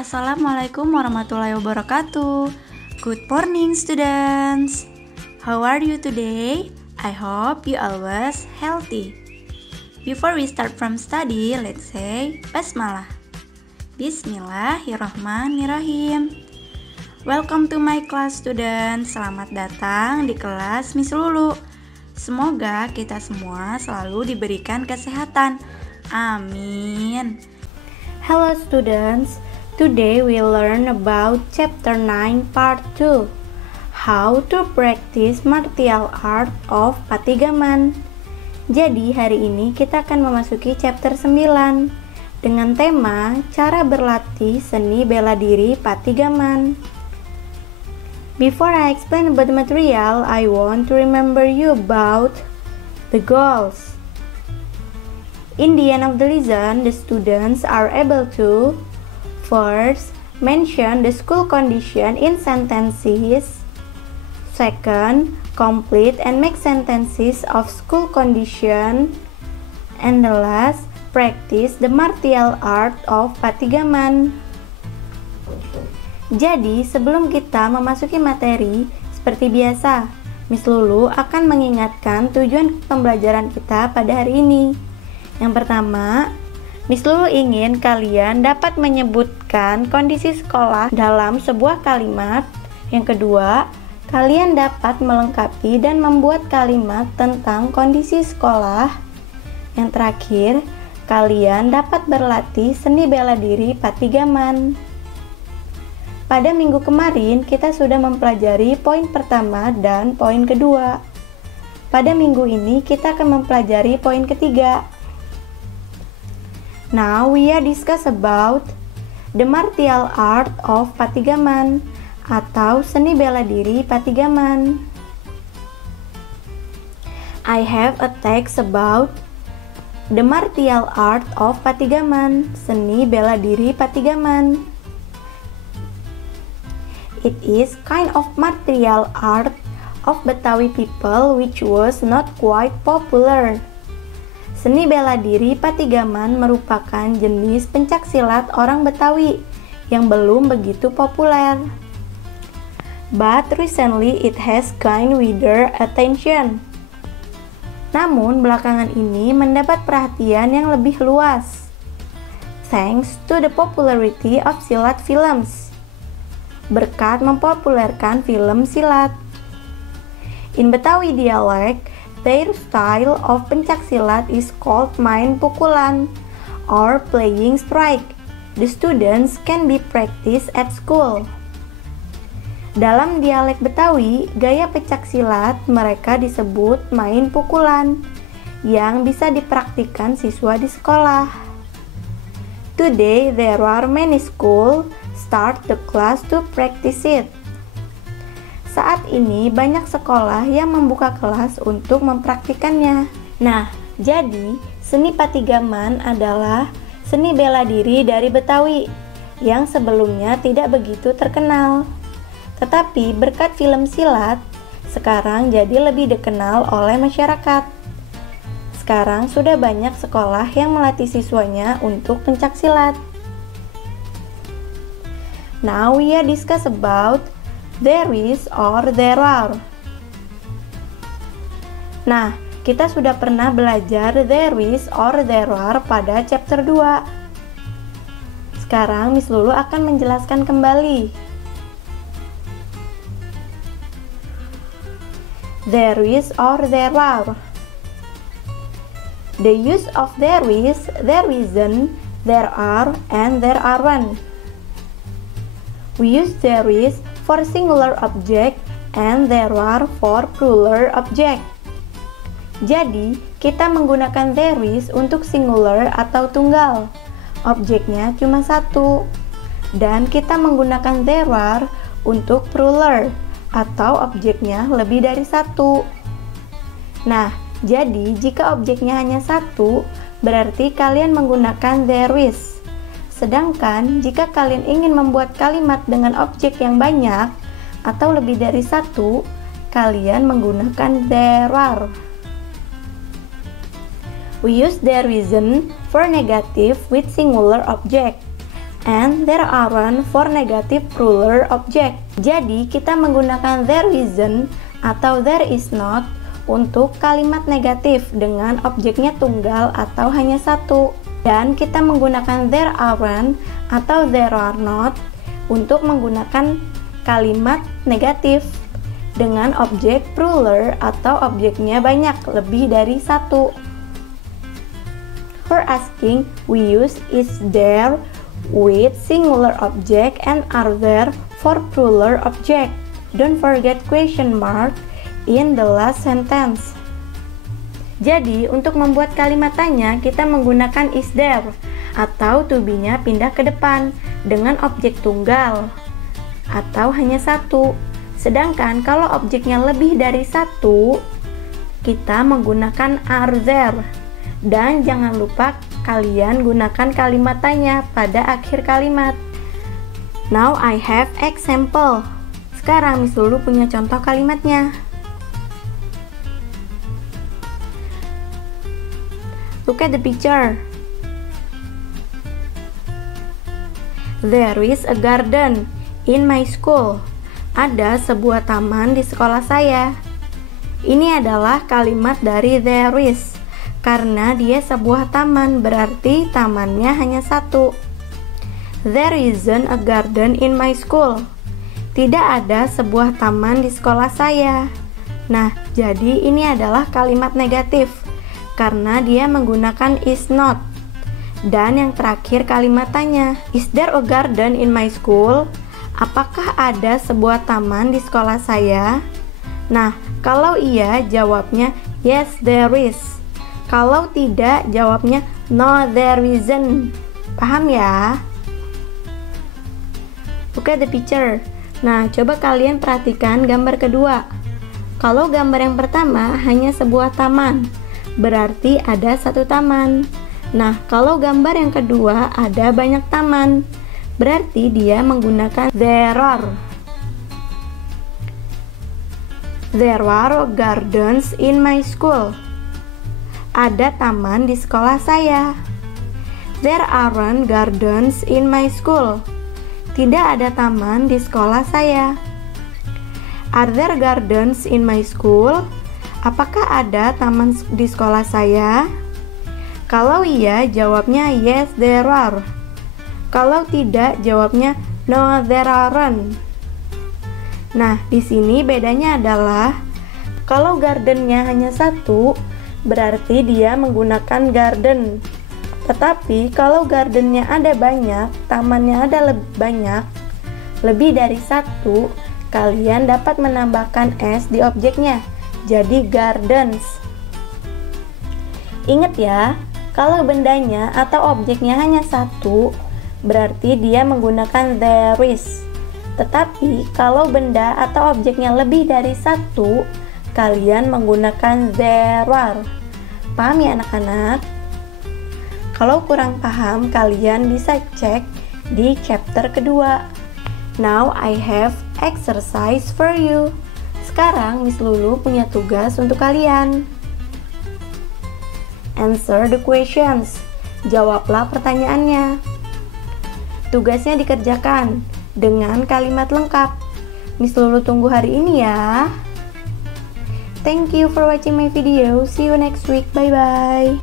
Assalamualaikum warahmatullahi wabarakatuh. Good morning students. How are you today? I hope you always healthy. Before we start from study, let's say Basmalah. Bismillahirrahmanirrahim. Welcome to my class students. Selamat datang di kelas Miss Lulu. Semoga kita semua selalu diberikan kesehatan. Amin. Hello students. Today we learn about chapter 9 part 2. How to practice martial art of Patigaman. Jadi hari ini kita akan memasuki chapter 9 dengan tema cara berlatih seni bela diri Patigaman. Before I explain about the material, I want to remember you about the goals. In the end of the lesson, the students are able to first, mention the school condition in sentences. Second, complete and make sentences of school condition. And the last, practice the martial art of Patigaman. Jadi, sebelum kita memasuki materi, seperti biasa, Miss Lulu akan mengingatkan tujuan pembelajaran kita pada hari ini. Yang pertama, Miss Lulu ingin kalian dapat menyebutkan kondisi sekolah dalam sebuah kalimat. Yang kedua, kalian dapat melengkapi dan membuat kalimat tentang kondisi sekolah. Yang terakhir, kalian dapat berlatih seni bela diri Patigaman. Pada minggu kemarin, kita sudah mempelajari poin pertama dan poin kedua. Pada minggu ini, kita akan mempelajari poin ketiga. Now we are discuss about the martial art of Patigaman atau seni bela diri Patigaman. I have a text about the martial art of Patigaman, seni bela diri Patigaman. It is kind of martial art of Betawi people which was not quite popular. Seni bela diri Patigaman merupakan jenis pencaksilat orang Betawi yang belum begitu populer. But recently it has gained wider attention. Namun belakangan ini mendapat perhatian yang lebih luas. Thanks to the popularity of silat films. Berkat mempopulerkan film silat. In Betawi dialect, their style of pencaksilat is called main pukulan or playing strike. The students can be practiced at school. Dalam dialek Betawi, gaya pencaksilat mereka disebut main pukulan yang bisa dipraktikkan siswa di sekolah. Today there are many schools start the class to practice it. Saat ini banyak sekolah yang membuka kelas untuk mempraktikannya. Nah, jadi seni Patigaman adalah seni bela diri dari Betawi yang sebelumnya tidak begitu terkenal. Tetapi berkat film silat, sekarang jadi lebih dikenal oleh masyarakat. Sekarang sudah banyak sekolah yang melatih siswanya untuk pencaksilat. Now we are discuss about there is or there are. Nah, kita sudah pernah belajar there is or there are pada chapter 2. Sekarang Miss Lulu akan menjelaskan kembali. There is or there are. The use of there is, there isn't, there are, and there aren't. We use there is for singular object and there are for plural object. Jadi, kita menggunakan there is untuk singular atau tunggal. Objeknya cuma satu. Dan kita menggunakan there are untuk plural atau objeknya lebih dari satu. Nah, jadi jika objeknya hanya satu, berarti kalian menggunakan there is. Sedangkan jika kalian ingin membuat kalimat dengan objek yang banyak atau lebih dari satu, kalian menggunakan there are. We use there isn't for negative with singular object. and there aren't for negative plural object. Jadi kita menggunakan there isn't atau there is not untuk kalimat negatif dengan objeknya tunggal atau hanya satu. Dan kita menggunakan there aren't atau there are not untuk menggunakan kalimat negatif dengan objek plural atau objeknya banyak, lebih dari satu. For asking, we use is there with singular object and are there for plural object. Don't forget question mark in the last sentence. Jadi, untuk membuat kalimat tanya, kita menggunakan is there atau to be-nya pindah ke depan dengan objek tunggal atau hanya satu. Sedangkan kalau objeknya lebih dari satu, kita menggunakan are there. Dan jangan lupa kalian gunakan kalimat tanya pada akhir kalimat. Now I have example. Sekarang Miss Lulu punya contoh kalimatnya. Look at the picture. There is a garden in my school. Ada sebuah taman di sekolah saya. Ini adalah kalimat dari there is. Karena dia sebuah taman, berarti tamannya hanya satu. There isn't a garden in my school. Tidak ada sebuah taman di sekolah saya. Nah, jadi ini adalah kalimat negatif karena dia menggunakan is not. Dan yang terakhir kalimat tanya, is there a garden in my school? Apakah ada sebuah taman di sekolah saya? Nah, kalau iya jawabnya yes there is. Kalau tidak jawabnya no there isn't. Paham ya? Look at the picture. Nah, coba kalian perhatikan gambar kedua. Kalau gambar yang pertama hanya sebuah taman, berarti ada satu taman. Nah, kalau gambar yang kedua ada banyak taman, berarti dia menggunakan there are. There are gardens in my school. Ada taman di sekolah saya. There aren't gardens in my school. Tidak ada taman di sekolah saya. Are there gardens in my school? Apakah ada taman di sekolah saya? Kalau iya, jawabnya yes there are. Kalau tidak, jawabnya no there aren't. Nah, di sini bedanya adalah kalau gardennya hanya satu, berarti dia menggunakan garden. Tetapi kalau gardennya ada banyak, tamannya ada banyak, lebih dari satu, kalian dapat menambahkan s di objeknya, jadi gardens. Ingat ya, kalau bendanya atau objeknya hanya satu, berarti dia menggunakan there is. Tetapi kalau benda atau objeknya lebih dari satu, kalian menggunakan there are. Paham ya anak-anak? Kalau kurang paham, kalian bisa cek di chapter kedua. Now I have exercise for you. Sekarang Miss Lulu punya tugas untuk kalian. Answer the questions. Jawablah pertanyaannya. Tugasnya dikerjakan dengan kalimat lengkap. Miss Lulu tunggu hari ini ya. Thank you for watching my video. See you next week. Bye bye.